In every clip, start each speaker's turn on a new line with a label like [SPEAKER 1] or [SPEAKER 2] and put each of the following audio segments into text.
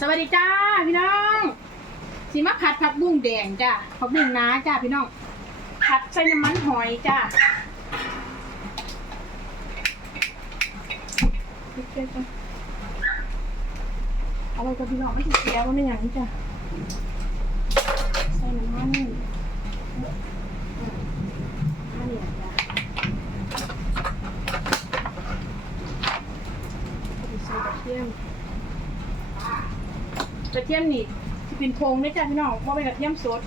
[SPEAKER 1] สวัสดีจ้าพี่น้องสีมาผัดผักบุ้งแดงจ้าผักบุ้งน้าจ้าพี่น้อง ผัดใส่น้ำมันหอยจ้าอะไรกับพี่น้องไม่เสียว่าไม่อย่างนี้จ้าใส่น้ำมันอันนี้จ้าใส่กระเทียม กระเทียมนี่ที่เป็นโพงด้วยจ้ะพี่น้องเพราะเป็นกระเทียมสด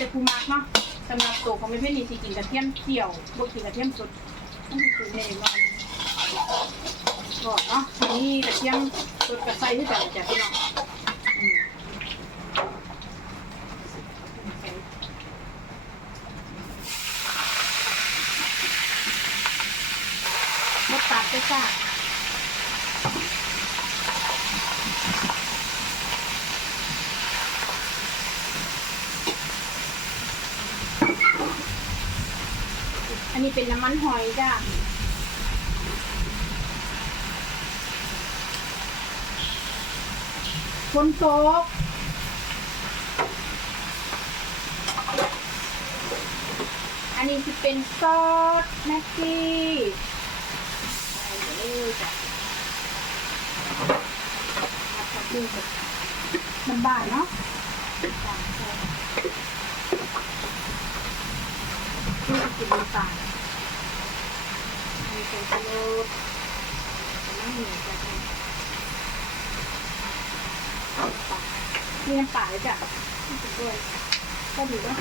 [SPEAKER 1] จะปูมากเนาะสำหรับตัวของไม่เพื่อนนี่สิกินกระเทียมเจียวบวกกินกระเทียมสดต้องมีสูตรเองว่าก็เนาะอันนี้กระเทียมสดกระใส่ที่แต่จ้ะพี่น้องอืมมดตัดด้วยจ้า อันนี้เป็นน้ำมันหอยจ้ะคนโตกอันนี้จะเป็นซอสแม็กกี้ใส่เลยจ้ะผัดผักบุ้งกับน้ำบ่ายเนาะ ที่กินน้ำตามีเป็นกิโลแต่ไม่เหนียวจะเป็นมีน้ำป่าเลยจ้ะนี่เป็นด้วยก็ดีด้วย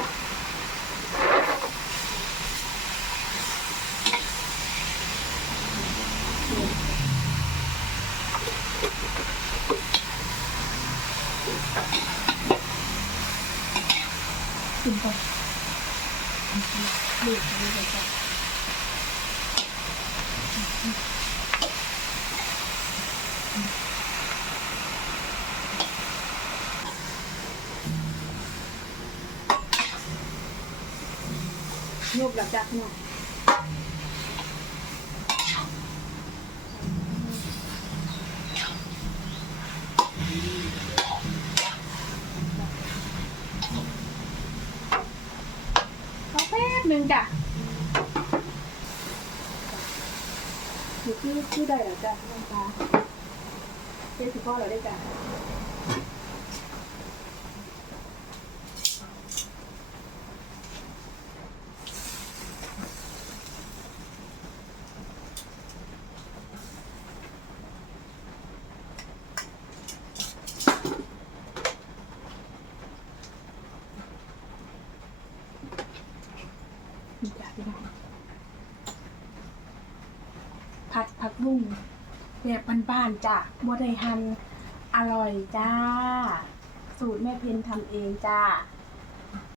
[SPEAKER 1] กินไป ดูดไปเลยจ้ะยุบหลับจากนั้นเอาแป๊บห นึงจ้ะอยู่ที่ที่ใดเหรอจ้ะน้องตาเจ๊สิพ่อเหรอได้จ้ะ นี่จ้ะพี่น้องผัดผักบุ้งแบบบ้านๆจ้ะบัวไดหันอร่อยจ้า สูตรแม่เพนทำเองจ้า